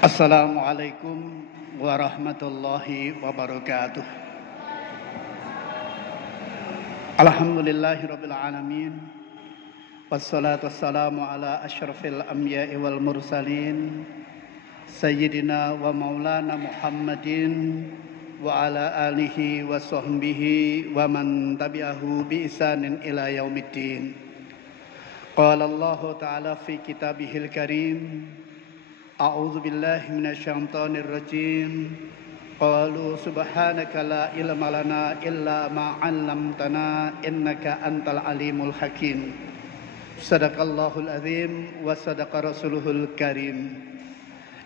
Assalamualaikum warahmatullahi wabarakatuh. Alhamdulillahirabbil alamin. Wassalatu wassalamu ala asyrafil anbiya'i wal mursalin sayyidina wa maulana Muhammadin wa ala alihi wa sahbihi wa man tabi'ahu bi ihsanin ila yaumiddin. Qala Allah ta'ala fi kitabihil karim, A'udzu billahi minasyaitonir rajim. Qalu subhanaka la ilma lana illa ma 'allamtana innaka antal alimul hakim. Sadaqallahul azim wa sadaqa rasuluhul karim.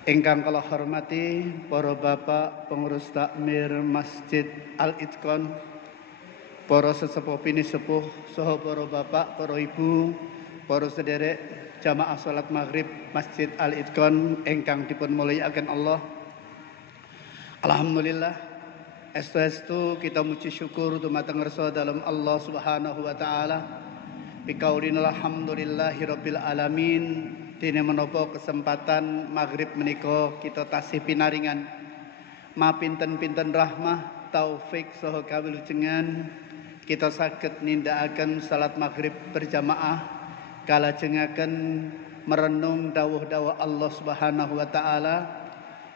Ingkang kula hormati para bapak pengurus takmir Masjid Al-Itqon, para sesepuh pinisepuh saha para bapak, para ibu, para sederek jamaah salat maghrib Masjid Al-Itqon ingkang dipun mulyakaken Allah. Alhamdulillah, estu kita muji syukur dumateng ngersa dalem Allah Subhanahu wa taala. Bikaulina alhamdulillahirabbil alamin. Dene menapa kesempatan maghrib menika kita tasih pinaringan mapinten-pinten rahmah, taufik saha kawilujengan kita saged nindakaken salat maghrib berjamaah kalajengaken merenung dawuh-dawuh Allah Subhanahu wa taala.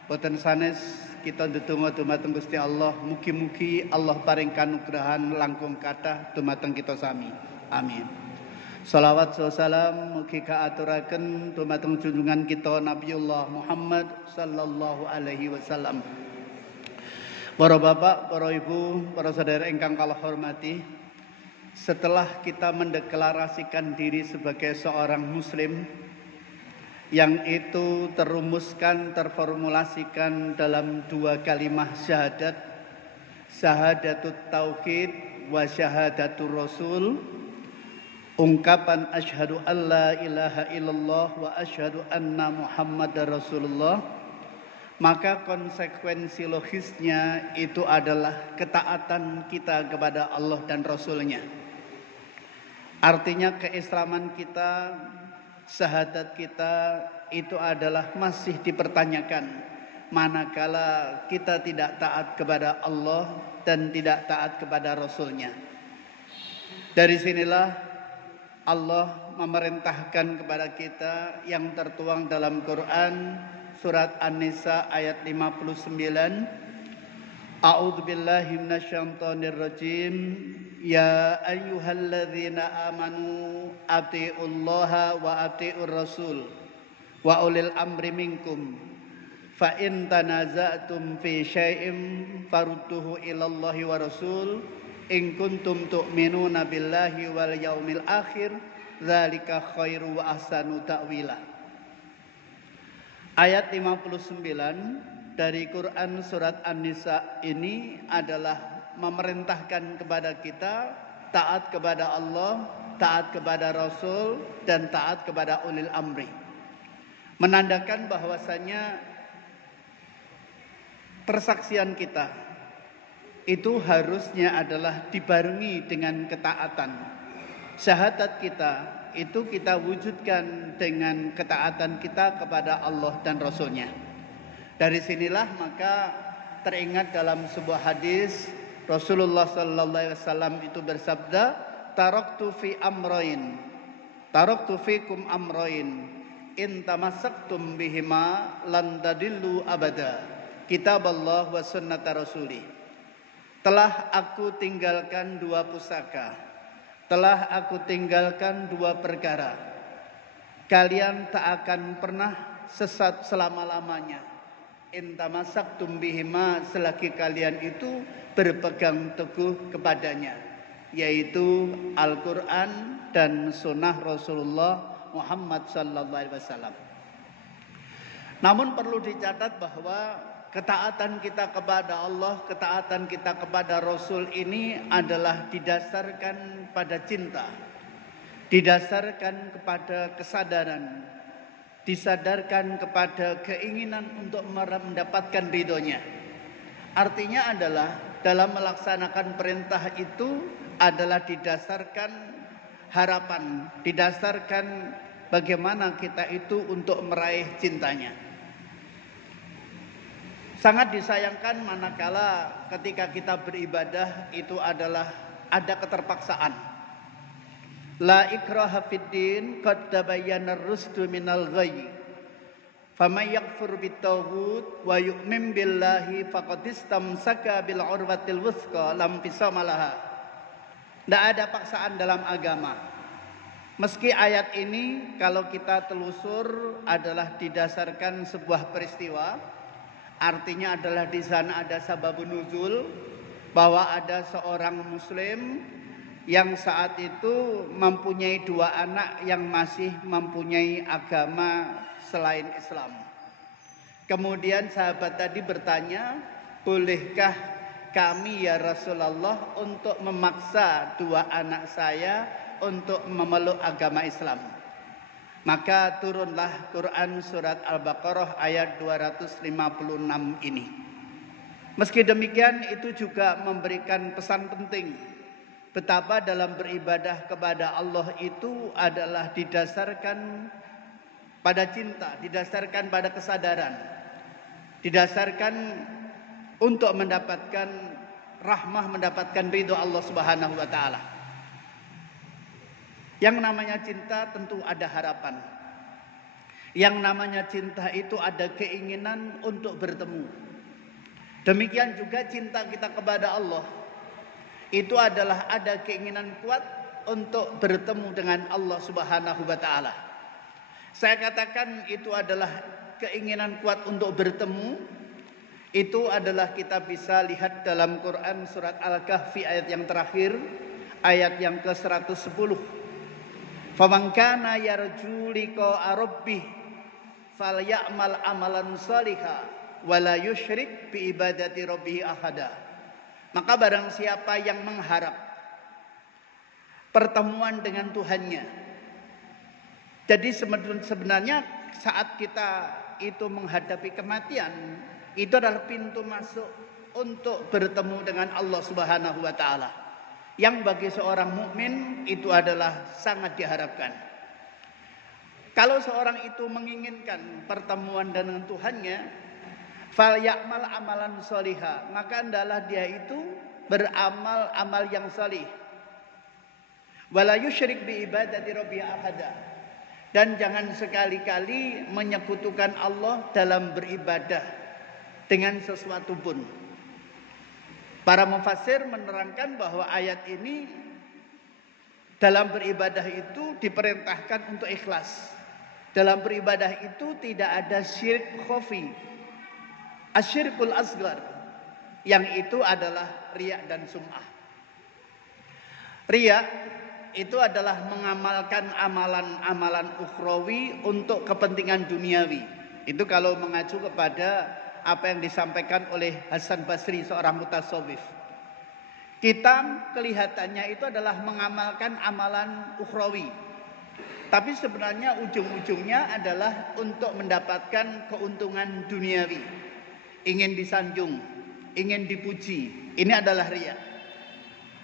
Boten sanes kita ndedonga dumateng Gusti Allah, mugi-mugi Allah paring kanugrahan langkung kathah dumateng kita sami. Amin. Shalawat salam mugi kaaturaken dumateng junjungan kita Nabiullah Muhammad sallallahu alaihi wasallam. Para bapak, para ibu, para saudara ingkang kula hormati, setelah kita mendeklarasikan diri sebagai seorang muslim yang itu terumuskan, terformulasikan dalam dua kalimah syahadat, syahadatut tauhid wa syahadatur rasul, ungkapan asyhadu alla ilaha illallah wa asyhadu anna muhammadar rasulullah, maka konsekuensi logisnya itu adalah ketaatan kita kepada Allah dan Rasulnya. Artinya keislaman kita, syahadat kita itu adalah masih dipertanyakan manakala kita tidak taat kepada Allah dan tidak taat kepada Rasulnya. Dari sinilah Allah memerintahkan kepada kita yang tertuang dalam Quran surat An-Nisa ayat 59. A'udzu billahi minasyaitonir rajim. Ya ayyuhalladzina amanu atiiullaha wa atiiur rasul wa ulil amri minkum fa in tanaza'tum fi syai'in farudduhu ilallahi wa rasul in kuntum tu'minuna billahi wal yaumil akhir dzalika khairu wa ahsanu ta'wila. Ayat 59 dari Quran surat An-Nisa ini adalah memerintahkan kepada kita taat kepada Allah, taat kepada Rasul, dan taat kepada ulil amri. Menandakan bahwasanya persaksian kita itu harusnya adalah dibarengi dengan ketaatan. Syahadat kita itu kita wujudkan dengan ketaatan kita kepada Allah dan Rasulnya. Dari sinilah maka teringat dalam sebuah hadis Rasulullah sallallahu alaihi wasallam itu bersabda, taraktu fikum amrayn in tamassaktum bihima lan tadillu abada, kitaballah wa sunnata rasulih. Telah aku tinggalkan dua pusaka, telah aku tinggalkan dua perkara, kalian tak akan pernah sesat selama-lamanya. Intamasaktum bihima, selagi kalian itu berpegang teguh kepadanya, yaitu Al-Quran dan sunnah Rasulullah Muhammad sallallahu alaihi wasallam. Namun perlu dicatat bahwa ketaatan kita kepada Allah, ketaatan kita kepada Rasul ini adalah didasarkan pada cinta, didasarkan kepada kesadaran, disadarkan kepada keinginan untuk mendapatkan ridhonya. Artinya adalah dalam melaksanakan perintah itu adalah didasarkan harapan, didasarkan bagaimana kita itu untuk meraih cintanya. Sangat disayangkan manakala ketika kita beribadah itu adalah ada keterpaksaan. La ikraha fid din, qad tabayyana ar-rusdu minal ghayy. Faman yakfur bit-taghut wa yu'min billahi faqad istamsaka bil urwatil wuthqa lam fisama laha. Tidak ada paksaan dalam agama. Meski ayat ini kalau kita telusur adalah didasarkan sebuah peristiwa, artinya adalah di sana ada sababun nuzul, bahwa ada seorang muslim yang saat itu mempunyai 2 anak yang masih mempunyai agama selain Islam. Kemudian sahabat tadi bertanya, bolehkah kami ya Rasulullah untuk memaksa 2 anak saya untuk memeluk agama Islam? Maka turunlah Quran surat Al-Baqarah ayat 256 ini. Meski demikian itu juga memberikan pesan penting, betapa dalam beribadah kepada Allah itu adalah didasarkan pada cinta, didasarkan pada kesadaran, didasarkan untuk mendapatkan rahmah, mendapatkan ridho Allah Subhanahu wa taala. Yang namanya cinta tentu ada harapan. Yang namanya cinta itu ada keinginan untuk bertemu. Demikian juga cinta kita kepada Allah. Itu adalah ada keinginan kuat untuk bertemu dengan Allah Subhanahu wa taala. Saya katakan itu adalah keinginan kuat untuk bertemu. Itu adalah kita bisa lihat dalam Quran surat Al-Kahfi ayat yang terakhir, ayat yang ke-110. Faman kana yarju liqa'a rabbih falyamal amalan shaliha wala yusyrik bi ibadati rabbih ahada. Maka barang siapa yang mengharap pertemuan dengan Tuhannya. Jadi sebenarnya saat kita itu menghadapi kematian, itu adalah pintu masuk untuk bertemu dengan Allah Subhanahu wa taala. Yang bagi seorang mukmin itu adalah sangat diharapkan. Kalau seorang itu menginginkan pertemuan dengan Tuhannya, fal ya'mal amalan sholiha, maka hendaklah dia itu beramal amal yang salih. Wala yusyrik bi ibadati rabbi ahada. Dan jangan sekali-kali menyekutukan Allah dalam beribadah dengan sesuatu pun. Para mufassir menerangkan bahwa ayat ini dalam beribadah itu diperintahkan untuk ikhlas. Dalam beribadah itu tidak ada syirik khafi, asyirkul asgar, yang itu adalah riya dan sum'ah. Riya itu adalah mengamalkan amalan-amalan ukhrawi untuk kepentingan duniawi. Itu kalau mengacu kepada apa yang disampaikan oleh Hasan Basri, seorang mutasawwif. Kita kelihatannya itu adalah mengamalkan amalan ukhrawi, tapi sebenarnya ujung-ujungnya adalah untuk mendapatkan keuntungan duniawi. Ingin disanjung, ingin dipuji. Ini adalah riya.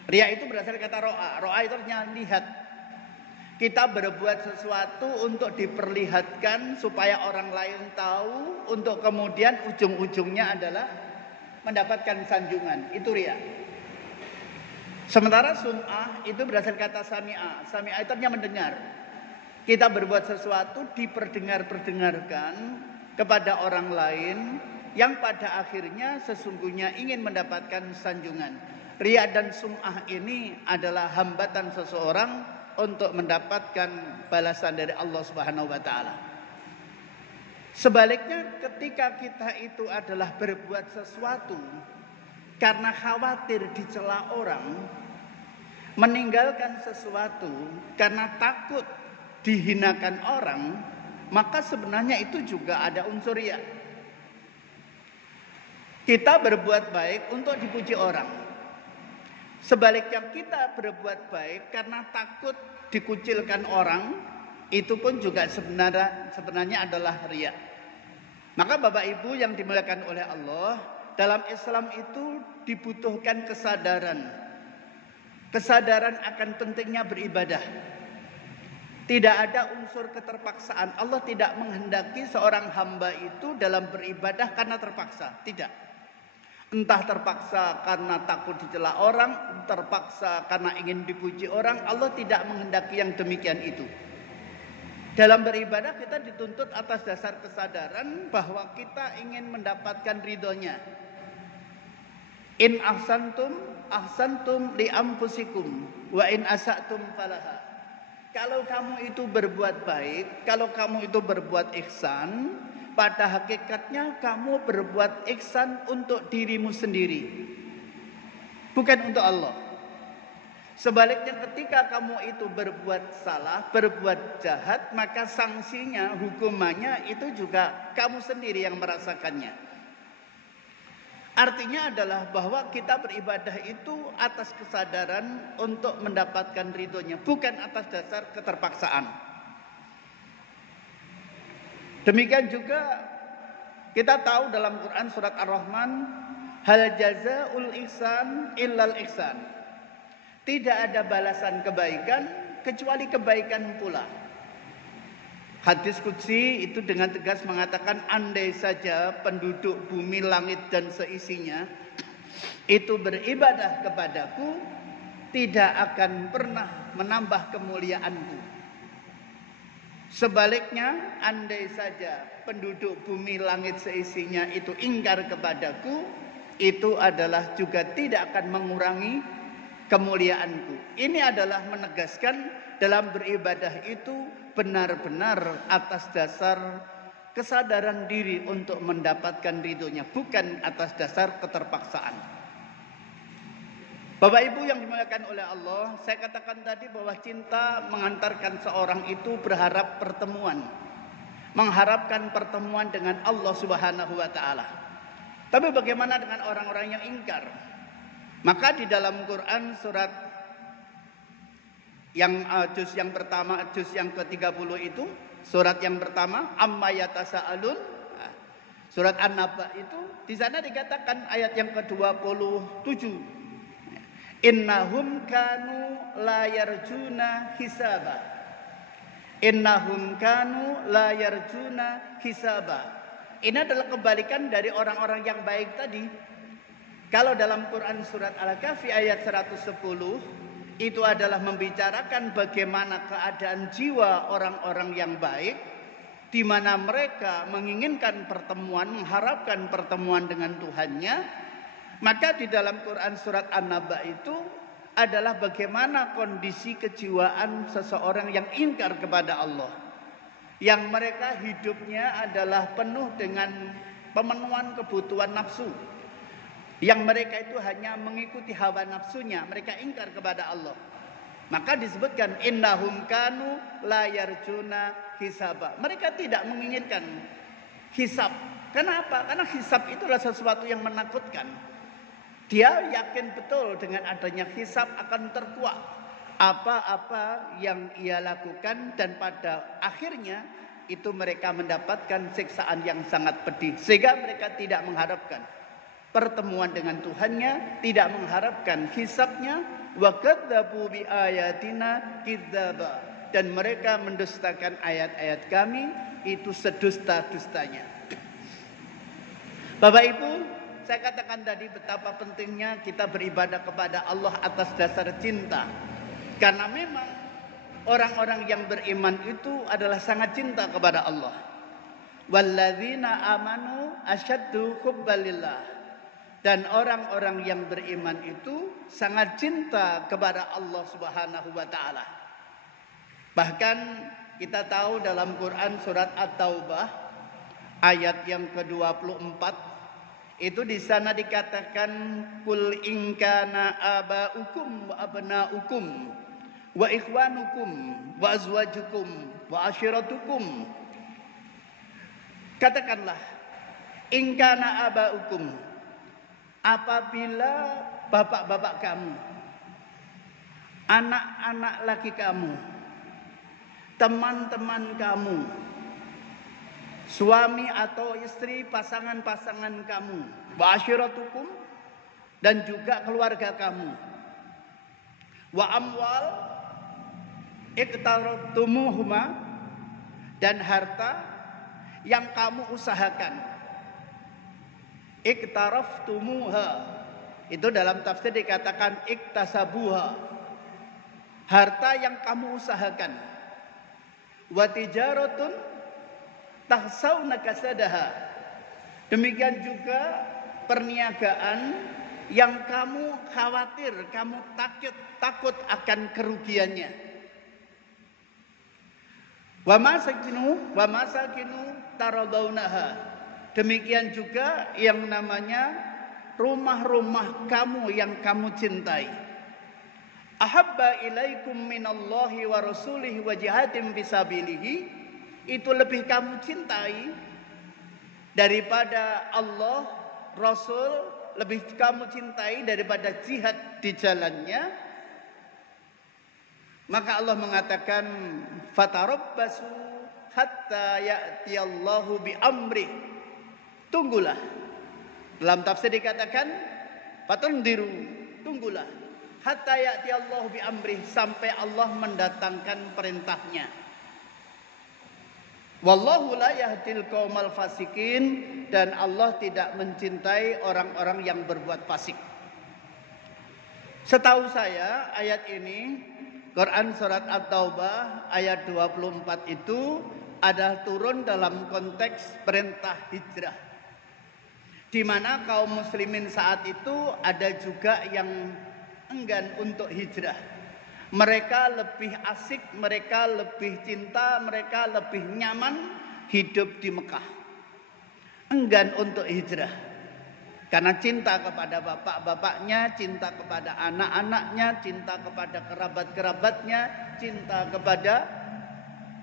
Riya itu berasal kata ro'a. Ro'a itu artinya lihat. Kita berbuat sesuatu untuk diperlihatkan supaya orang lain tahu, untuk kemudian ujung-ujungnya adalah mendapatkan sanjungan. Itu riya. Sementara sum'ah itu berasal kata sami'ah. Sami'ah itu artinya mendengar. Kita berbuat sesuatu diperdengar-perdengarkan kepada orang lain yang pada akhirnya sesungguhnya ingin mendapatkan sanjungan. Riya dan sum'ah ini adalah hambatan seseorang untuk mendapatkan balasan dari Allah Subhanahu wa taala. Sebaliknya, ketika kita itu adalah berbuat sesuatu karena khawatir dicela orang, meninggalkan sesuatu karena takut dihinakan orang, maka sebenarnya itu juga ada unsur riya. Kita berbuat baik untuk dipuji orang. Sebaliknya kita berbuat baik karena takut dikucilkan orang, itu pun juga sebenarnya adalah riya. Maka Bapak Ibu yang dimuliakan oleh Allah, dalam Islam itu dibutuhkan kesadaran. Kesadaran akan pentingnya beribadah. Tidak ada unsur keterpaksaan. Allah tidak menghendaki seorang hamba itu dalam beribadah karena terpaksa. Tidak. Entah terpaksa karena takut dicela orang, terpaksa karena ingin dipuji orang. Allah tidak menghendaki yang demikian itu. Dalam beribadah kita dituntut atas dasar kesadaran bahwa kita ingin mendapatkan ridhonya. In ahsantum li anfusikum wa in asatum falaha. Kalau kamu itu berbuat baik, kalau kamu itu berbuat ihsan, pada hakikatnya kamu berbuat ihsan untuk dirimu sendiri, bukan untuk Allah. Sebaliknya ketika kamu itu berbuat salah, berbuat jahat, maka sanksinya, hukumannya itu juga kamu sendiri yang merasakannya. Artinya adalah bahwa kita beribadah itu atas kesadaran untuk mendapatkan ridhonya, bukan atas dasar keterpaksaan. Demikian juga kita tahu dalam Quran surat Ar-Rahman, hal jazaa'ul ihsan illal ihsan. Tidak ada balasan kebaikan kecuali kebaikan pula. Hadis qudsi itu dengan tegas mengatakan, andai saja penduduk bumi, langit dan seisinya itu beribadah kepadaku, tidak akan pernah menambah kemuliaanku. Sebaliknya, andai saja penduduk bumi, langit seisinya itu ingkar kepadaku, itu adalah juga tidak akan mengurangi kemuliaanku. Ini adalah menegaskan dalam beribadah itu benar-benar atas dasar kesadaran diri untuk mendapatkan ridhonya, bukan atas dasar keterpaksaan. Bapak Ibu yang dimuliakan oleh Allah, saya katakan tadi bahwa cinta mengantarkan seorang itu berharap pertemuan, mengharapkan pertemuan dengan Allah Subhanahu wa taala. Tapi bagaimana dengan orang-orang yang ingkar? Maka di dalam Quran surat yang juz yang pertama, juz yang ke-30 itu, surat yang pertama, amma yatasaalun, surat An-Naba itu, di sana dikatakan ayat yang ke-27, innahum kanu la yarjuna hisaba. Innahum kanu la yarjuna hisaba. Ini adalah kebalikan dari orang-orang yang baik tadi. Kalau dalam Quran surat Al-Kahfi ayat 110 itu adalah membicarakan bagaimana keadaan jiwa orang-orang yang baik, di mana mereka menginginkan pertemuan, mengharapkan pertemuan dengan Tuhannya. Maka di dalam Quran surat An-Naba itu adalah bagaimana kondisi kejiwaan seseorang yang ingkar kepada Allah, yang mereka hidupnya adalah penuh dengan pemenuhan kebutuhan nafsu, yang mereka itu hanya mengikuti hawa nafsunya, mereka ingkar kepada Allah. Maka disebutkan innahum kanu la yarjuna hisaba. Mereka tidak menginginkan hisab. Kenapa? Karena hisab itu adalah sesuatu yang menakutkan. Dia yakin betul dengan adanya hisab akan terkuak apa-apa yang ia lakukan, dan pada akhirnya itu mereka mendapatkan siksaan yang sangat pedih, sehingga mereka tidak mengharapkan pertemuan dengan Tuhannya, tidak mengharapkan hisabnya. Wa kadzabu bi ayatina kidzaba, dan mereka mendustakan ayat-ayat kami itu sedusta-dustanya. Bapak Ibu, saya katakan tadi betapa pentingnya kita beribadah kepada Allah atas dasar cinta. Karena memang orang-orang yang beriman itu adalah sangat cinta kepada Allah. Walladzina amanu asyaddu hubbalillah. Dan orang-orang yang beriman itu sangat cinta kepada Allah Subhanahu wa taala. Bahkan kita tahu dalam Quran surat At-Taubah ayat yang ke-24 itu di sana dikatakan kul in kana abaukum wa abnaukum wa ikhwanukum wa azwajukum wa ashiratukum. Katakanlah, in kana abaukum, apabila bapak-bapak kamu, anak-anak laki kamu, teman-teman kamu, suami atau istri, pasangan-pasangan kamu, wa ashiratukum, dan juga keluarga kamu, wa amwal, iqtaraftumuhuma, dan harta yang kamu usahakan. Iqtaraftumuha, itu dalam tafsir dikatakan iktasabuha, harta yang kamu usahakan. Wa tijaratun tahsawna kasadaha, demikian juga perniagaan yang kamu khawatir, kamu takut akan kerugiannya. Wa masakinu taradawnaha, demikian juga yang namanya rumah-rumah kamu yang kamu cintai. Ahabba ilaikum minallahi wa rasulihi wa jihadin fisabilihi, itu lebih kamu cintai daripada Allah, Rasul, lebih kamu cintai daripada jihad di jalannya. Maka Allah mengatakan fatarabbasu hatta ya'tiyallahu bi amri, tunggulah. Dalam tafsir dikatakan fatundiru, tunggulah, hatta ya'tiyallahu bi amri, sampai Allah mendatangkan perintahnya. Wallahu la yahdil qaumal fasikin, dan Allah tidak mencintai orang-orang yang berbuat fasik. Setahu saya ayat ini, Quran surat At-Taubah ayat 24 itu adalah turun dalam konteks perintah hijrah, di mana kaum muslimin saat itu ada juga yang enggan untuk hijrah. Mereka lebih asik, mereka lebih cinta, mereka lebih nyaman hidup di Mekah. Enggan untuk hijrah karena cinta kepada bapak-bapaknya, cinta kepada anak-anaknya, cinta kepada kerabat-kerabatnya, cinta kepada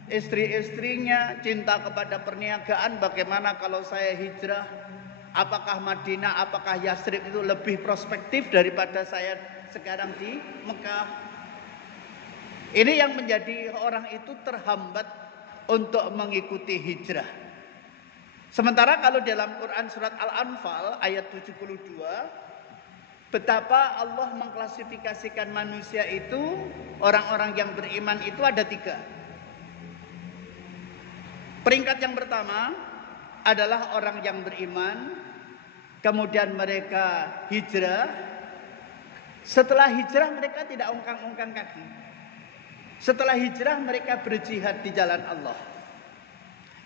istri-istrinya, cinta kepada perniagaan. Bagaimana kalau saya hijrah? Apakah Madinah, apakah Yasrib itu lebih prospektif daripada saya sekarang di Mekah? Ini yang menjadi orang itu terhambat untuk mengikuti hijrah. Sementara kalau dalam Quran surat Al-Anfal ayat 72, betapa Allah mengklasifikasikan manusia itu, orang-orang yang beriman itu ada 3. Peringkat yang pertama adalah orang yang beriman, kemudian mereka hijrah. Setelah hijrah mereka tidak ongkang-ongkang kaki. Setelah hijrah mereka berjihad di jalan Allah.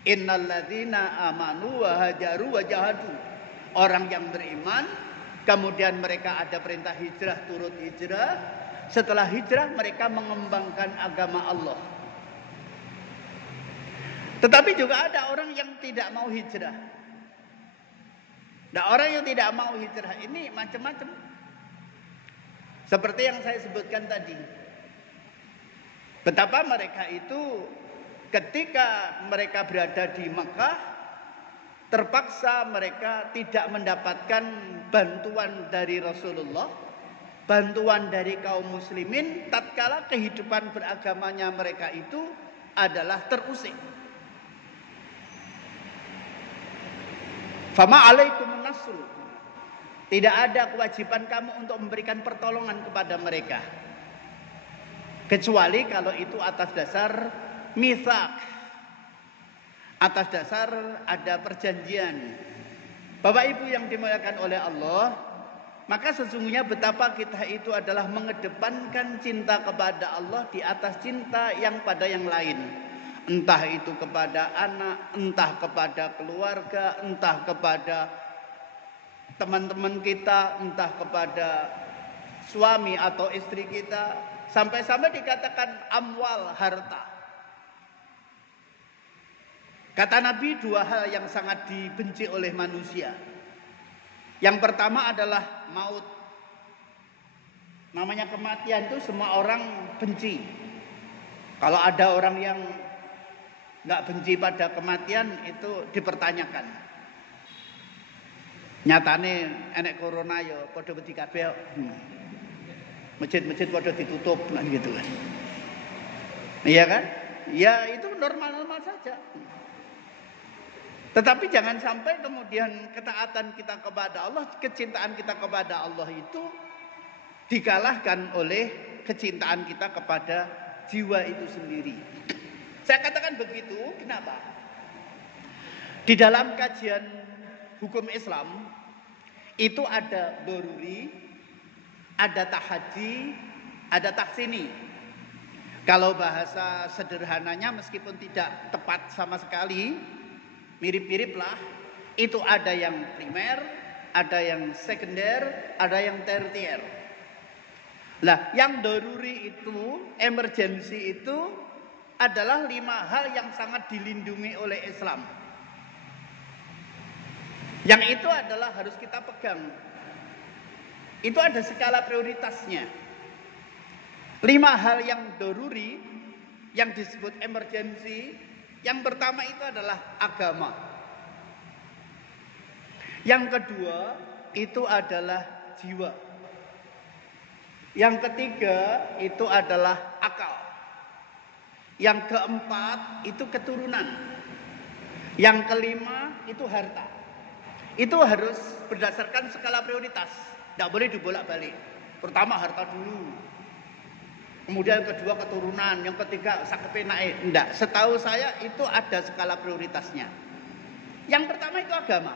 Innalladzina amanu wa hajaru wa jahadu, orang yang beriman, kemudian mereka ada perintah hijrah, turut hijrah. Setelah hijrah mereka mengembangkan agama Allah. Tetapi juga ada orang yang tidak mau hijrah. Nah, orang yang tidak mau hijrah ini macam-macam. Seperti yang saya sebutkan tadi, betapa mereka itu ketika mereka berada di Mekah, terpaksa mereka tidak mendapatkan bantuan dari Rasulullah, bantuan dari kaum muslimin, tatkala kehidupan beragamanya mereka itu adalah terusik. Fama alaikumun nasru, tidak ada kewajiban kamu untuk memberikan pertolongan kepada mereka, kecuali kalau itu atas dasar mitsaq, atas dasar ada perjanjian. Bapak Ibu yang dimuliakan oleh Allah, maka sesungguhnya betapa kita itu adalah mengedepankan cinta kepada Allah di atas cinta yang pada yang lain. Entah itu kepada anak, entah kepada keluarga, entah kepada teman-teman kita, entah kepada suami atau istri kita. Sampai-sampai dikatakan amwal, harta. Kata Nabi, 2 hal yang sangat dibenci oleh manusia. Yang pertama adalah maut. Namanya kematian itu semua orang benci. Kalau ada orang yang nggak benci pada kematian, itu dipertanyakan. Nyatane enek corona ya padha wedi kabeh. Masjid-masjid pada ditutup kan gitu kan. Iya kan? Ya itu normal-normal saja. Tetapi jangan sampai kemudian ketaatan kita kepada Allah, kecintaan kita kepada Allah itu dikalahkan oleh kecintaan kita kepada jiwa itu sendiri. Saya katakan begitu, kenapa? Di dalam kajian hukum Islam itu ada doruri, ada tahaddi, ada taksini. Kalau bahasa sederhananya meskipun tidak tepat sama sekali, mirip-mirip lah. Itu ada yang primer, ada yang sekunder, ada yang tertier. Nah, yang doruri itu, emergensi itu adalah 5 hal yang sangat dilindungi oleh Islam. Yang itu adalah harus kita pegang. Itu ada skala prioritasnya. 5 hal yang doruri, yang disebut emergensi, yang pertama itu adalah agama. Yang kedua itu adalah jiwa. Yang ketiga itu adalah akal. Yang keempat itu keturunan. Yang kelima itu harta. Itu harus berdasarkan skala prioritas. Tidak boleh dibolak-balik. Pertama harta dulu. Kemudian yang kedua keturunan. Yang ketiga sakepe naik. Tidak. Setahu saya itu ada skala prioritasnya. Yang pertama itu agama.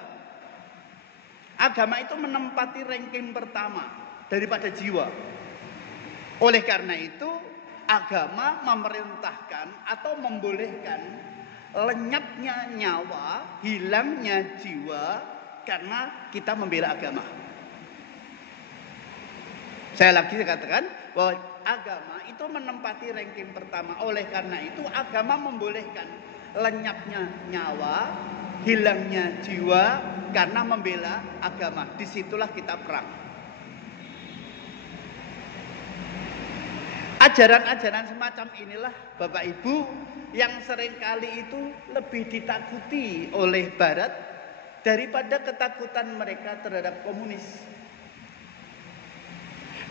Agama itu menempati ranking pertama daripada jiwa. Oleh karena itu, agama memerintahkan atau membolehkan lenyapnya nyawa, hilangnya jiwa karena kita membela agama. Saya lagi katakan bahwa agama itu menempati ranking pertama. Oleh karena itu, agama membolehkan lenyapnya nyawa, hilangnya jiwa karena membela agama. Disitulah kita perang. Ajaran-ajaran semacam inilah Bapak Ibu yang seringkali itu lebih ditakuti oleh Barat daripada ketakutan mereka terhadap komunis.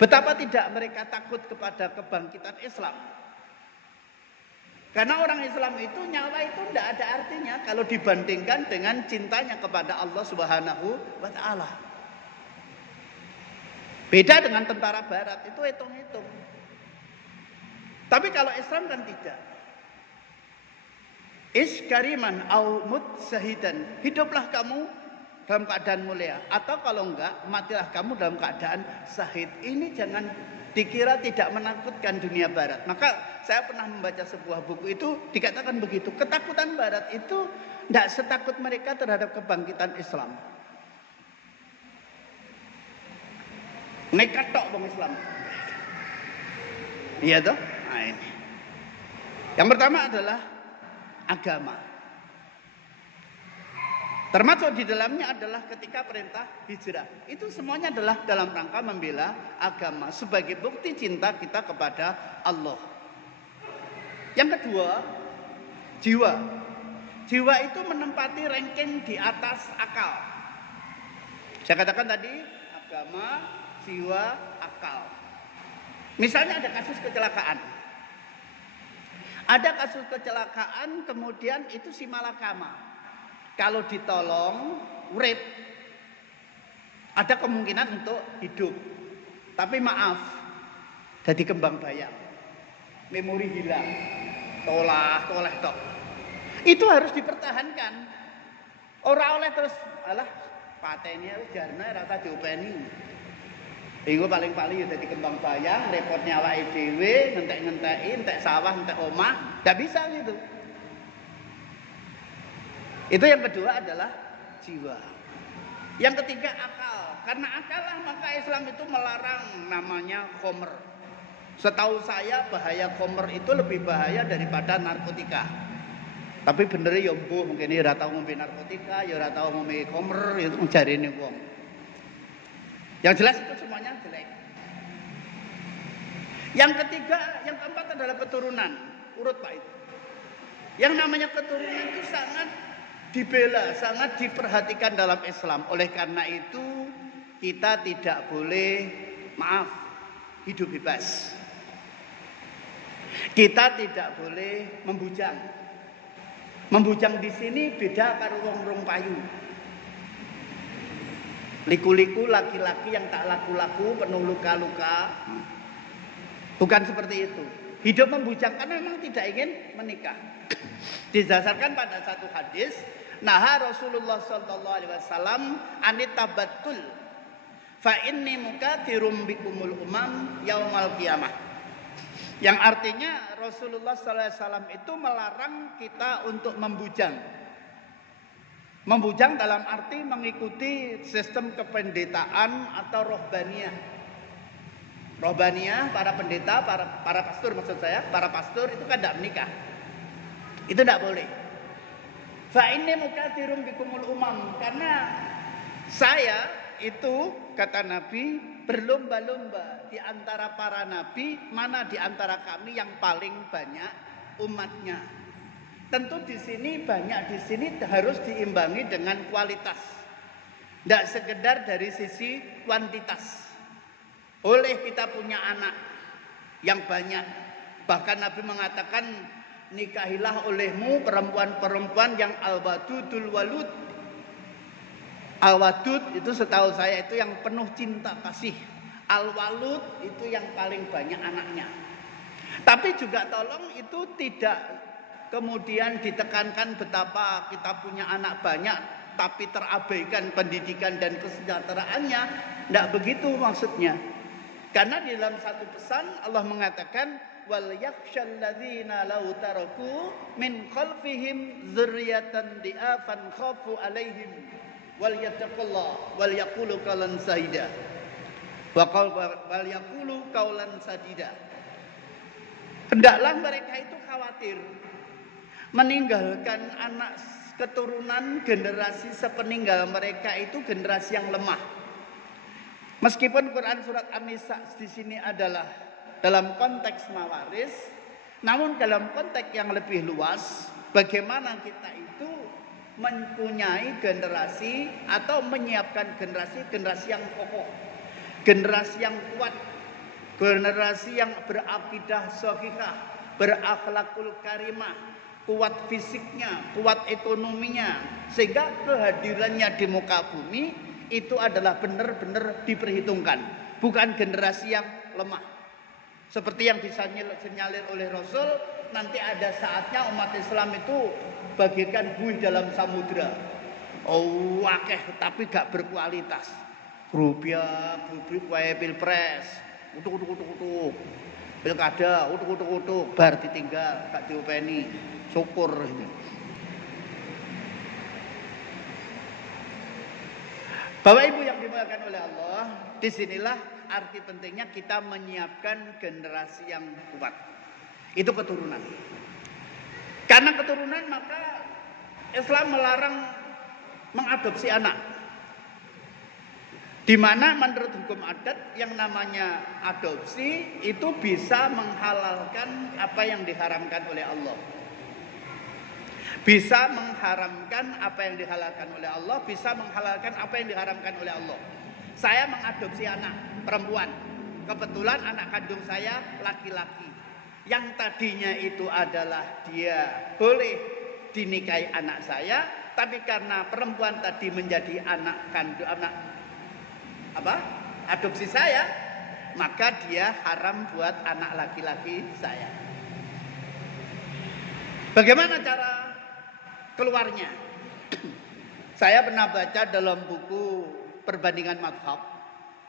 Betapa tidak mereka takut kepada kebangkitan Islam. Karena orang Islam itu nyawa itu tidak ada artinya kalau dibandingkan dengan cintanya kepada Allah Subhanahu wa Ta'ala. Beda dengan tentara Barat, itu hitung-hitung. Tapi kalau Islam kan tidak. Ish kariman au mut syahidan. Hiduplah kamu dalam keadaan mulia. Atau kalau enggak, matilah kamu dalam keadaan syahid. Ini jangan dikira tidak menakutkan dunia Barat. Maka saya pernah membaca sebuah buku itu dikatakan begitu. Ketakutan Barat itu tidak setakut mereka terhadap kebangkitan Islam. Nekat tok bang Islam. Iya toh? Nah ini. Yang pertama adalah agama. Termasuk di dalamnya adalah ketika perintah hijrah. Itu semuanya adalah dalam rangka membela agama sebagai bukti cinta kita kepada Allah. Yang kedua, jiwa. Jiwa itu menempati ranking di atas akal. Saya katakan tadi agama, jiwa, akal. Misalnya ada kasus kecelakaan. Ada kasus kecelakaan kemudian itu si malakama. Kalau ditolong, urip. Ada kemungkinan untuk hidup. Tapi maaf, jadi kembang bayang. Memori hilang. Toleh tok. Itu harus dipertahankan. Ora oleh terus alah pateni jarne rata diopeni. Iku paling-paling ya dadi kembang bayang, repotnya awake dhewe, ngentek-ngenteki, entek sawah, entek omah, enggak bisa gitu. Itu yang kedua adalah jiwa. Yang ketiga akal. Karena akal lah maka Islam itu melarang namanya khomer. Setahu saya bahaya khomer itu lebih bahaya daripada narkotika. Tapi bener ya mbuh mungkin ora tau ngombe narkotika, ya ora tau ngombe khomer, itu jarene wong. Yang jelas itu semuanya jelek. Yang ketiga, yang keempat adalah keturunan. Urut Pak itu. Yang namanya keturunan itu sangat dibela, sangat diperhatikan dalam Islam. Oleh karena itu kita tidak boleh, maaf, hidup bebas. Kita tidak boleh membujang. Membujang di sini beda karo wong payu. Liku-liku laki-laki yang tak laku-laku penuh luka-luka. Bukan seperti itu. Hidup membujang karena memang tidak ingin menikah. Didasarkan pada satu hadis, naha Rasulullah sallallahu alaihi wasallam anit tabattul. Fa inni mukatsirum bikumul umam yaumal qiyamah. Yang artinya Rasulullah sallallahu alaihi wasallam itu melarang kita untuk membujang. Membujang dalam arti mengikuti sistem kependetaan atau rohbaniyah. Rohbaniyah, para pendeta, para pastor maksud saya, para pastor itu kan tidak menikah. Itu tidak boleh. Fa inni mukatsirum bikumul umam, karena saya itu kata Nabi berlomba-lomba di antara para nabi, mana di antara kami yang paling banyak umatnya. Tentu di sini banyak di sini harus diimbangi dengan kualitas. Tidak sekedar dari sisi kuantitas. Oleh kita punya anak yang banyak. Bahkan Nabi mengatakan nikahilah olehmu perempuan-perempuan yang al-wadudul walud. Al-wadud itu setahu saya itu yang penuh cinta kasih. Al-walud itu yang paling banyak anaknya. Tapi juga tolong itu tidak kemudian ditekankan betapa kita punya anak banyak tapi terabaikan pendidikan dan kesejahteraannya. Tidak begitu maksudnya. Karena di dalam satu pesan Allah mengatakan wal yakhshal ladzina law taraku min khalfihim dzurriyyatan di'afan khafu alaihim wal yattaqullah wal yaqulu qawlan sadida wal yaqulu qawlan sadida. Hendaklah mereka itu khawatir meninggalkan anak keturunan generasi sepeninggal mereka itu generasi yang lemah. Meskipun Quran surat An-Nisa di sini adalah dalam konteks mawaris, namun dalam konteks yang lebih luas, bagaimana kita itu mempunyai generasi atau menyiapkan generasi yang kokoh, generasi yang kuat, generasi yang berakidah shahihah, berakhlakul karimah, kuat fisiknya, kuat ekonominya, sehingga kehadirannya di muka bumi itu adalah benar-benar diperhitungkan, bukan generasi yang lemah. Seperti yang disinyalir oleh Rasul, nanti ada saatnya umat Islam itu bagaikan buih dalam samudra. Oh, akeh tapi gak berkualitas. Rupiah, pilpres, utuk. Pilkada, utuk. Bar ditinggal, gak diopeni. Syukur ini. Bapak Ibu yang dimuliakan oleh Allah, disinilah arti pentingnya kita menyiapkan generasi yang kuat. Itu keturunan. Karena keturunan maka Islam melarang mengadopsi anak. Di mana menurut hukum adat yang namanya adopsi itu bisa menghalalkan apa yang diharamkan oleh Allah. Bisa mengharamkan apa yang dihalalkan oleh Allah, bisa menghalalkan apa yang diharamkan oleh Allah. Saya mengadopsi anak perempuan. Kebetulan anak kandung saya laki-laki. Yang tadinya itu adalah dia boleh dinikahi anak saya, tapi karena perempuan tadi menjadi adopsi saya, maka dia haram buat anak laki-laki saya. Bagaimana cara keluarnya? Saya pernah baca dalam buku Perbandingan Madhab,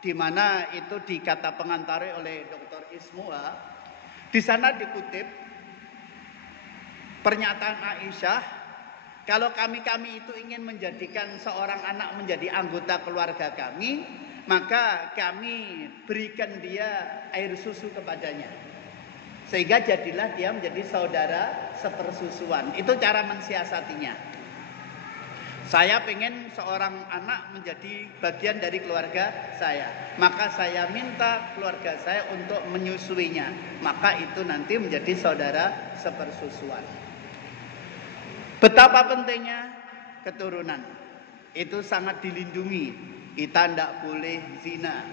di mana itu dikata pengantari oleh Dr. Ismua. Di sana dikutip pernyataan Aisyah, kalau kami itu ingin menjadikan seorang anak menjadi anggota keluarga kami, maka kami berikan dia air susu kepadanya. Sehingga jadilah dia menjadi saudara sepersusuan. Itu cara mensiasatinya. Saya pengen seorang anak menjadi bagian dari keluarga saya. Maka saya minta keluarga saya untuk menyusuinya. Maka itu nanti menjadi saudara sepersusuan. Betapa pentingnya keturunan. Itu sangat dilindungi. Kita tidak boleh zina.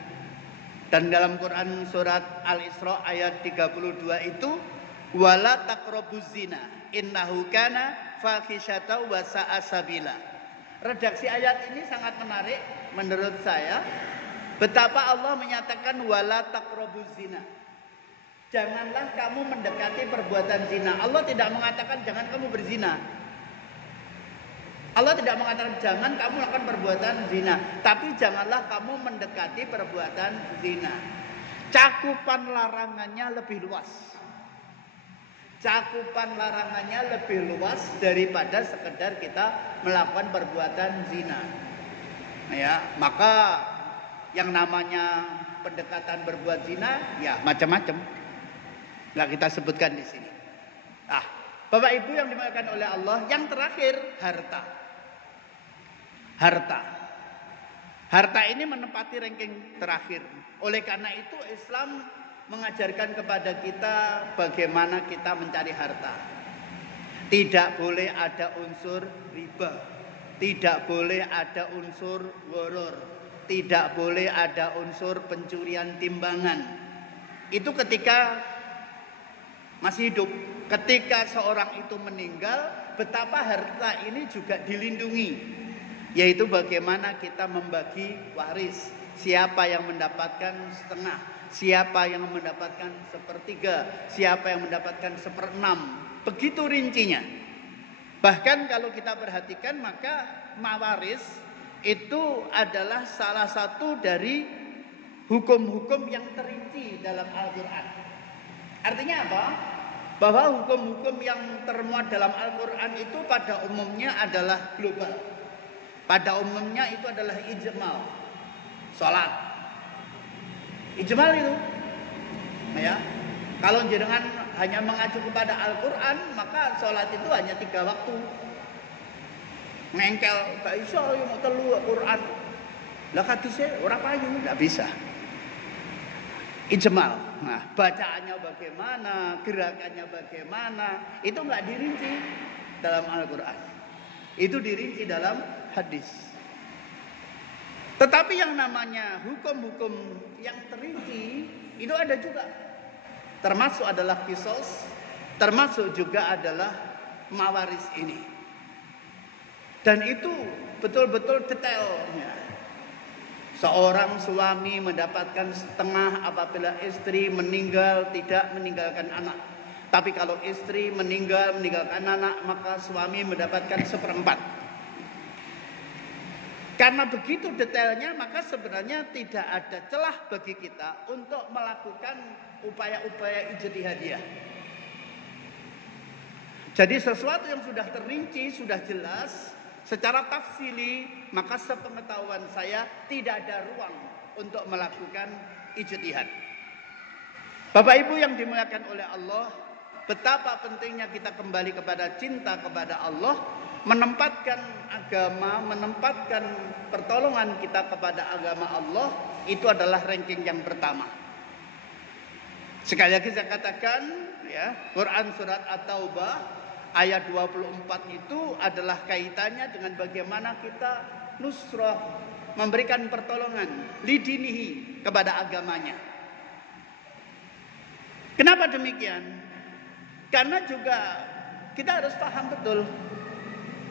Dan dalam Quran surat Al-Isra ayat 32 itu wala taqrabuz zina innahu kana fahisyatan wa sa'a sabila. Redaksi ayat ini sangat menarik menurut saya. Betapa Allah menyatakan wala taqrabuz zina. Janganlah kamu mendekati perbuatan zina. Allah tidak mengatakan jangan kamu berzina. Allah tidak mengatakan jangan kamu lakukan perbuatan zina, tapi janganlah kamu mendekati perbuatan zina. Cakupan larangannya lebih luas. Cakupan larangannya lebih luas daripada sekedar kita melakukan perbuatan zina. Ya, maka yang namanya pendekatan berbuat zina ya macam-macam. Nggak kita sebutkan di sini. Bapak Ibu yang dimuliakan oleh Allah, yang terakhir harta. Harta ini menempati ranking terakhir. Oleh karena itu Islam mengajarkan kepada kita bagaimana kita mencari harta. Tidak boleh ada unsur riba. Tidak boleh ada unsur gharar. Tidak boleh ada unsur pencurian timbangan. Itu ketika masih hidup. Ketika seorang itu meninggal, betapa harta ini juga dilindungi. Yaitu bagaimana kita membagi waris. Siapa yang mendapatkan setengah, siapa yang mendapatkan sepertiga, siapa yang mendapatkan seperenam. Begitu rincinya. Bahkan kalau kita perhatikan, maka mawaris itu adalah salah satu dari hukum-hukum yang terinci dalam Al-Quran. Artinya apa? Bahwa hukum-hukum yang termuat dalam Al-Quran itu pada umumnya adalah global. Pada umumnya itu adalah ijmal. Salat. Ijmal itu. Ya. Kalau jenengan hanya mengacu kepada Al-Quran, maka salat itu hanya 3 waktu. Ngengkel, gak iso yo mau telu Al-Quran. Lah hadise ora payu, enggak bisa. Ijmal. Nah, bacaannya bagaimana, gerakannya bagaimana, itu enggak dirinci dalam Al-Quran. Itu dirinci dalam hadis. Tetapi yang namanya hukum-hukum yang terinci itu ada juga. Termasuk adalah qisas, termasuk juga adalah mawaris ini. Dan itu betul-betul detailnya. Seorang suami mendapatkan setengah apabila istri meninggal tidak meninggalkan anak. Tapi kalau istri meninggalkan anak, maka suami mendapatkan 1/4. Karena begitu detailnya, maka sebenarnya tidak ada celah bagi kita untuk melakukan upaya-upaya ijtihadiyah. Jadi sesuatu yang sudah terinci, sudah jelas, secara tafsili, maka sepengetahuan saya tidak ada ruang untuk melakukan ijtihad. Bapak Ibu yang dimuliakan oleh Allah, betapa pentingnya kita kembali kepada cinta kepada Allah, menempatkan agama, menempatkan pertolongan kita kepada agama Allah, itu adalah ranking yang pertama. Sekali lagi saya katakan, ya, Quran surat At-Taubah ayat 24 itu adalah kaitannya dengan bagaimana kita nusrah, memberikan pertolongan lidinihi kepada agamanya. Kenapa demikian? Karena juga kita harus paham betul.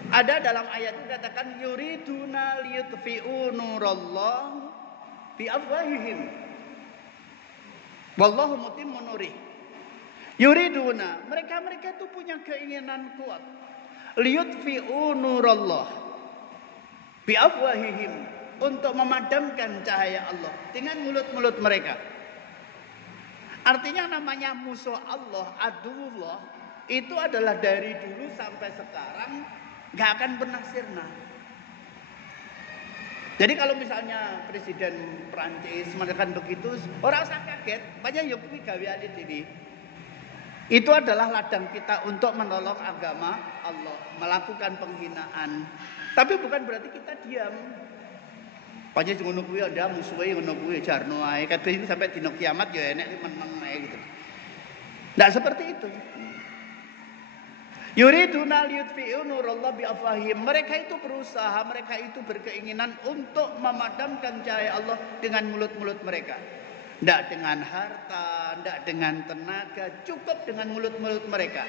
Ada dalam ayat itu katakan yuriduna liyutfi'u nurallah bi afwahihim wallahu mutimmu nurih. Yuriduna, mereka itu punya keinginan kuat. Liyutfi'u nurallah bi afwahihim, untuk memadamkan cahaya Allah dengan mulut-mulut mereka. Artinya namanya musuh Allah, aduullah, itu adalah dari dulu sampai sekarang gak akan pernah sirna. Jadi kalau misalnya Presiden Prancis mengatakan begitu, orang usah kaget, banyak yang kuwi gaweane dhewe. Itu adalah ladang kita untuk menolong agama Allah, melakukan penghinaan. Tapi bukan berarti kita diam. Banyak ngono kuwi ada musuhe ngono kuwi jarno ae. Kabeh ini sampai dina kiamat ya enek meneng ae gitu. Enggak seperti itu. Yuriduna liyutfi'u nurallah bi afwahihim. Mereka itu berusaha, mereka itu berkeinginan untuk memadamkan cahaya Allah dengan mulut-mulut mereka. Tidak dengan harta, tidak dengan tenaga, cukup dengan mulut-mulut mereka.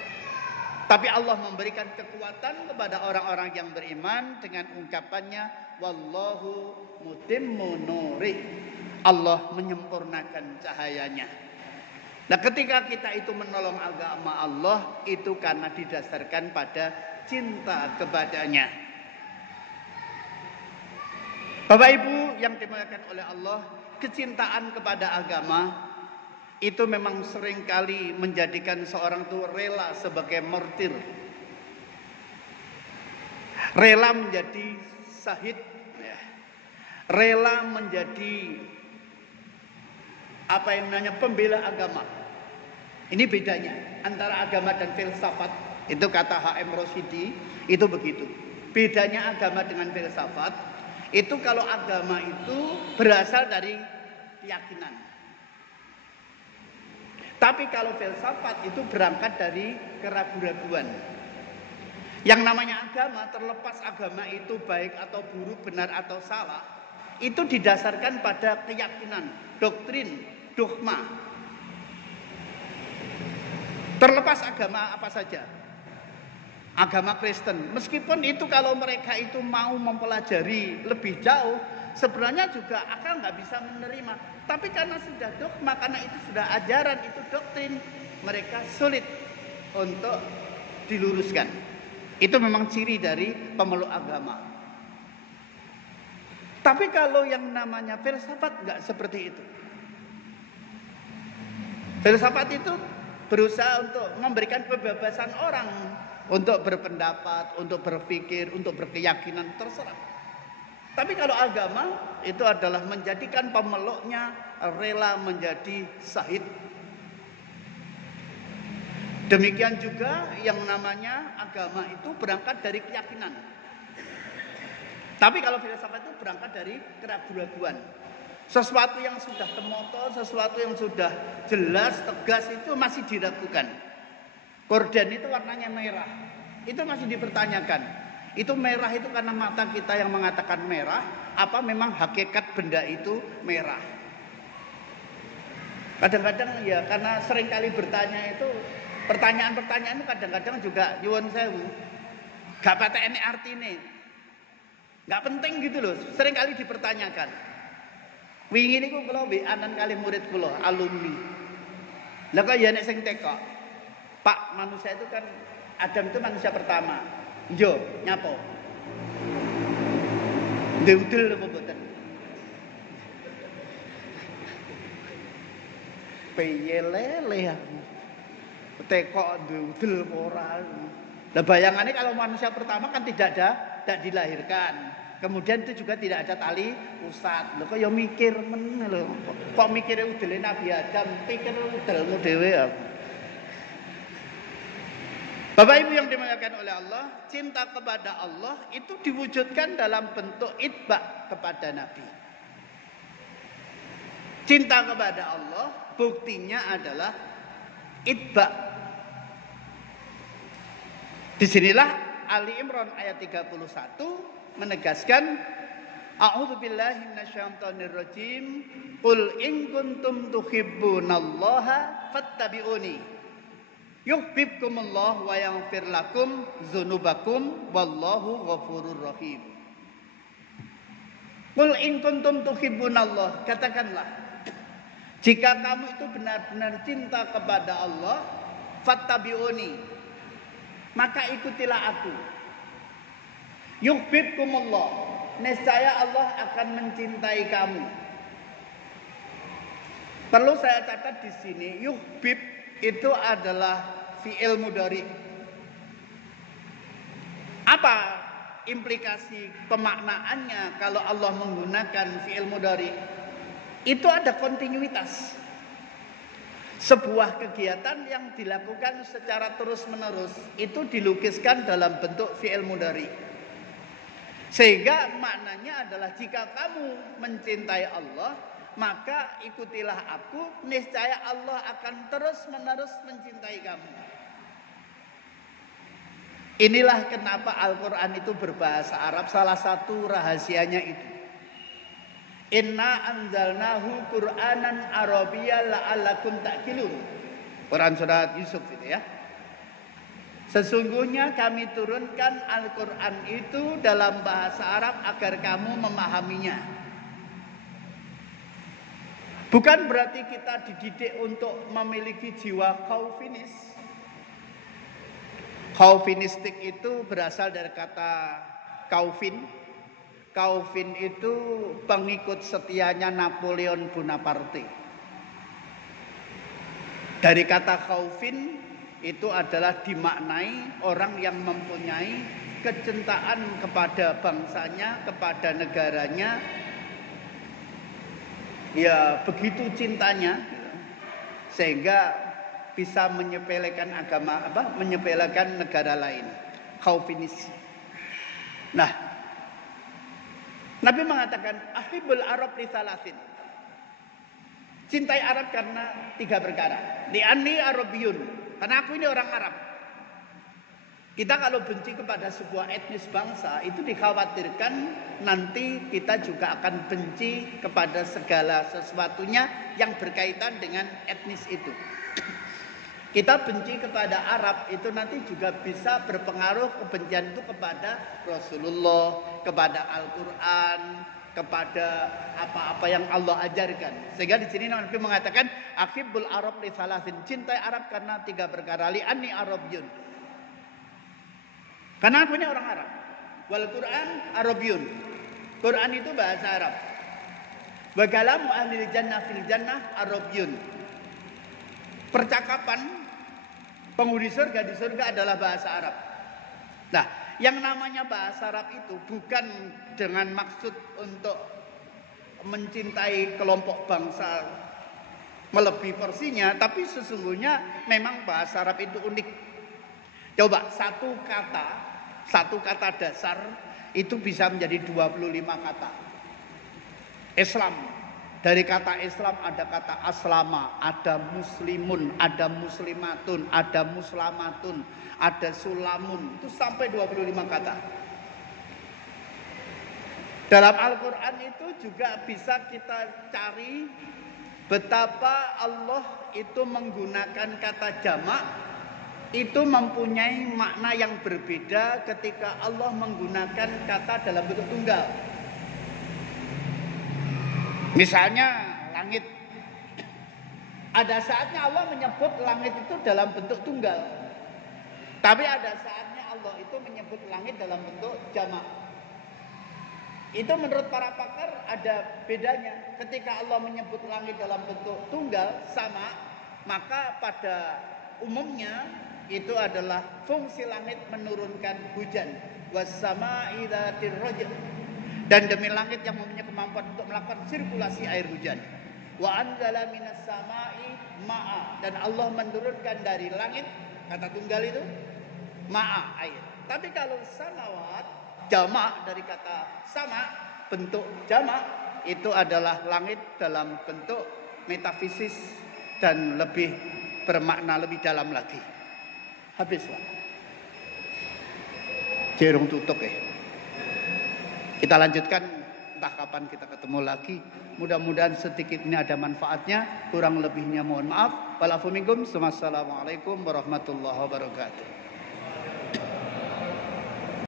Tapi Allah memberikan kekuatan kepada orang-orang yang beriman dengan ungkapannya wallahu mutimmu nurih. Allah menyempurnakan cahayanya. Nah, ketika kita itu menolong agama Allah, itu karena didasarkan pada cinta kepadanya. Bapak Ibu yang dimuliakan oleh Allah, kecintaan kepada agama itu memang seringkali menjadikan seorang itu rela sebagai martir, rela menjadi syahid, rela menjadi apa yang namanya pembela agama. Ini bedanya antara agama dan filsafat. Itu kata H.M. Rosidi, itu begitu. Bedanya agama dengan filsafat, itu kalau agama itu berasal dari keyakinan. Tapi kalau filsafat itu berangkat dari keraguan-raguan. Yang namanya agama, terlepas agama itu baik atau buruk, benar atau salah, itu didasarkan pada keyakinan, doktrin, dogma. Terlepas agama apa saja, agama Kristen, meskipun itu kalau mereka itu mau mempelajari lebih jauh, sebenarnya juga akal nggak bisa menerima. Tapi karena sudah dogma, karena itu sudah ajaran, itu doktrin, mereka sulit untuk diluruskan. Itu memang ciri dari pemeluk agama. Tapi kalau yang namanya filsafat nggak seperti itu. Filsafat itu berusaha untuk memberikan kebebasan orang untuk berpendapat, untuk berpikir, untuk berkeyakinan, terserah. Tapi kalau agama itu adalah menjadikan pemeluknya rela menjadi syahid. Demikian juga yang namanya agama itu berangkat dari keyakinan. Tapi kalau filsafat itu berangkat dari keraguan-raguan. Sesuatu yang sudah temoto, sesuatu yang sudah jelas, tegas itu masih diragukan. Korden itu warnanya merah, itu masih dipertanyakan. Itu merah itu karena mata kita yang mengatakan merah, apa memang hakikat benda itu merah? Kadang-kadang ya karena seringkali bertanya itu, pertanyaan-pertanyaan itu kadang-kadang juga nyuwun sewu, gak pateni artine, gak penting gitu loh, seringkali dipertanyakan. Wingi niku kula WA-an kali murid kula, alumni. Lah kok ya nek sing teko. Pak, manusia itu kan Adam itu manusia pertama. Yo, nyapa? Ndudel apa mboten? Piye lele aku. Teko ndudel ora. Lah bayangannya kalau manusia pertama kan tidak dilahirkan. Kemudian itu juga tidak ada tali pusat. Lho kok ya mikir men lho. Kok mikire udele Nabi Adam, pikir udelmu dhewe ya. Bapak Ibu yang dimuliakan oleh Allah, cinta kepada Allah itu diwujudkan dalam bentuk itba kepada Nabi. Cinta kepada Allah buktinya adalah itba. Disinilah Ali Imran ayat 31 menegaskan a'udzubillahi minasyaitonirrajim qul in kuntum tuhibbunallaha fattabi'uni yuhibbukumullah wa yaghfir lakum dzunubakum wallahu ghafurur rahim. Qul in kuntum tuhibbunallah, katakanlah jika kamu itu benar-benar cinta kepada Allah, fattabi'uni, maka ikutilah aku. Yuhibbukumullah, niscaya Allah akan mencintai kamu. Perlu saya catat di sini, yuhbib itu adalah fi'il mudhari. Apa implikasi pemaknaannya kalau Allah menggunakan fi'il mudhari? Itu ada kontinuitas. Sebuah kegiatan yang dilakukan secara terus-menerus itu dilukiskan dalam bentuk fi'il mudhari. Sehingga maknanya adalah jika kamu mencintai Allah, maka ikutilah aku, niscaya Allah akan terus-menerus mencintai kamu. Inilah kenapa Al-Quran itu berbahasa Arab, salah satu rahasianya itu. Inna anzalnahu Qur'anan Arabiyyan la'allakum ta'qilun. Quran surat Yusuf itu ya. Sesungguhnya kami turunkan Al-Quran itu dalam bahasa Arab agar kamu memahaminya. Bukan berarti kita dididik untuk memiliki jiwa kaufinis. Kaufinistik itu berasal dari kata kaufin. Kaufin itu pengikut setianya Napoleon Bonaparte. Dari kata kaufin itu adalah dimaknai orang yang mempunyai kecintaan kepada bangsanya, kepada negaranya. Ya begitu cintanya sehingga bisa menyepelekan agama menyepelekan negara lain. Khaufinis. Nah, Nabi mengatakan ahibul Arab li salasin. Cintai Arab karena 3 perkara. Li'anni Arabiyun. Karena aku ini orang Arab. Kita kalau benci kepada sebuah etnis bangsa itu dikhawatirkan nanti kita juga akan benci kepada segala sesuatunya yang berkaitan dengan etnis itu. Kita benci kepada Arab itu nanti juga bisa berpengaruh kebencian itu kepada Rasulullah, kepada Al-Quran, kepada apa-apa yang Allah ajarkan. Sehingga di sini Nabi mengatakan akhibul Arab li salasin. Cintai Arab karena 3 perkara. Li'anni Arabyun. Karena aku ini orang Arab. Wal Quran Arabyun. Quran itu bahasa Arab. Wa kalamu ahli jannah fil jannah Arabyun. Percakapan penghuni surga di surga adalah bahasa Arab. Nah, yang namanya bahasa Arab itu bukan dengan maksud untuk mencintai kelompok bangsa melebihi porsinya, tapi sesungguhnya memang bahasa Arab itu unik. Coba satu kata dasar itu bisa menjadi 25 kata. Islam. Dari kata Islam ada kata aslama, ada muslimun, ada muslimatun, ada muslamatun, ada sulamun. Itu sampai 25 kata. Dalam Al-Quran itu juga bisa kita cari betapa Allah itu menggunakan kata jamak. Itu mempunyai makna yang berbeda ketika Allah menggunakan kata dalam bentuk tunggal. Misalnya langit. Ada saatnya Allah menyebut langit itu dalam bentuk tunggal. Tapi ada saatnya Allah itu menyebut langit dalam bentuk jamak. Itu menurut para pakar ada bedanya. Ketika Allah menyebut langit dalam bentuk tunggal sama, maka pada umumnya itu adalah fungsi langit menurunkan hujan. Was-sama'i dzatir rajm. Dan demi langit yang mempunyai kemampuan untuk melakukan sirkulasi air hujan. Wa anzala minas sama'i ma'a. Dan Allah menurunkan dari langit, kata tunggal itu, ma'a, air. Tapi kalau samawat, jamak dari kata sama, bentuk jamak, itu adalah langit dalam bentuk metafisis dan lebih bermakna lebih dalam lagi. Habis Pak. Jerung tutup ya. Kita lanjutkan entah kapan kita ketemu lagi. Mudah-mudahan sedikit ini ada manfaatnya. Kurang lebihnya mohon maaf. Walafu minkum. Wassalamualaikum warahmatullahi wabarakatuh.